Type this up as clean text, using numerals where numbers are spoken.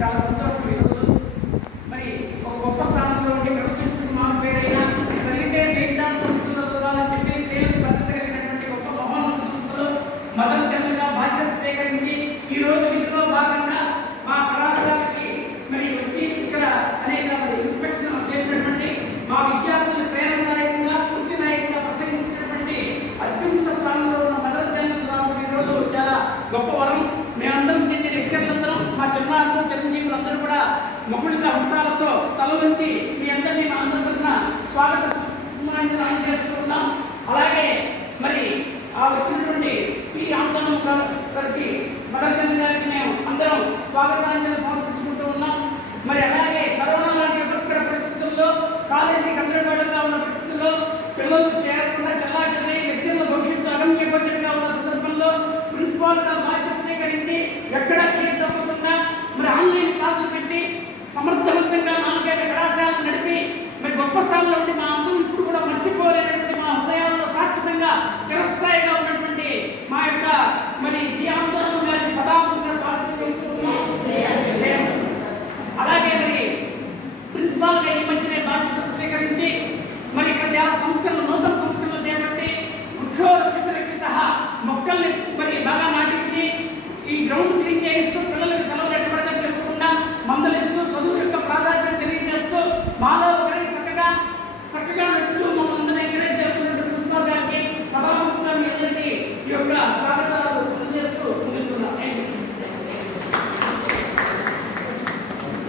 చాలా సంతోషం ఈరోజు. మరి ఒక గొప్ప స్థానంలో ఉండి క్రమశిక్షణ మారిపోయిన చదివితే సైద్ధాంత సంస్థలో చూడాలని చెప్పి స్త్రీలకు భద్రత కలిగినటువంటి గొప్ప మహోన్నత సంస్థలు మదర్ జనరల్గా బాధ్యత స్వీకరించి ఈరోజు విధిలో భాగంగా మా కళాశాలకి మరి వచ్చి ఇక్కడ అనేక ఇన్స్పెక్షన్ చేసినటువంటి మా విద్యార్థులు ప్రేరణాదాయకంగా స్ఫూర్తిదాయకంగా ప్రసంగించినటువంటి అత్యున్నత స్థానంలో ఉన్న మదర్ జనరల్ ఈరోజు చాలా గొప్ప వరం. మేమందరం చెందిన లెక్చర్లందరం మా చిన్నారులు చిరంజీవులందరూ కూడా మకుళిత హస్తాలతో తల నుంచి మీ అందరినీ మా అందరి తరఫున స్వాగత సుమాంజలి చేస్తున్నాం. అలాగే మరి ఆ వచ్చినటువంటి పి ఆందోళన గారికి మదర్జన్ గారికి మేము అందరం స్వాగతాంజలి సమర్పించుకుంటూ ఉన్నాం. మరి అలాగే కరోనా లాంటి విపత్కర పరిస్థితుల్లో కాలేజీ గందరగోళంగా ఉన్న పరిస్థితుల్లో పిల్లలు చేరకుండా చల్లాచెల్లి లెక్చర్ల భవిష్యత్తు అగమ్యగోచరంగా ఉన్న సందర్భంలో ప్రిన్సిపాల్గా బాధ్యత స్వీకరించి ఎక్కడా చేయడం తప్పకుండా మరి ఆన్లైన్ క్లాసులు పెట్టి సమర్థవంతంగా 4 కళాశాలను నడిపి మరి గొప్ప స్థానంలో ఉండి మా అందరూ ఇప్పుడు కూడా మర్చిపోలేనటువంటి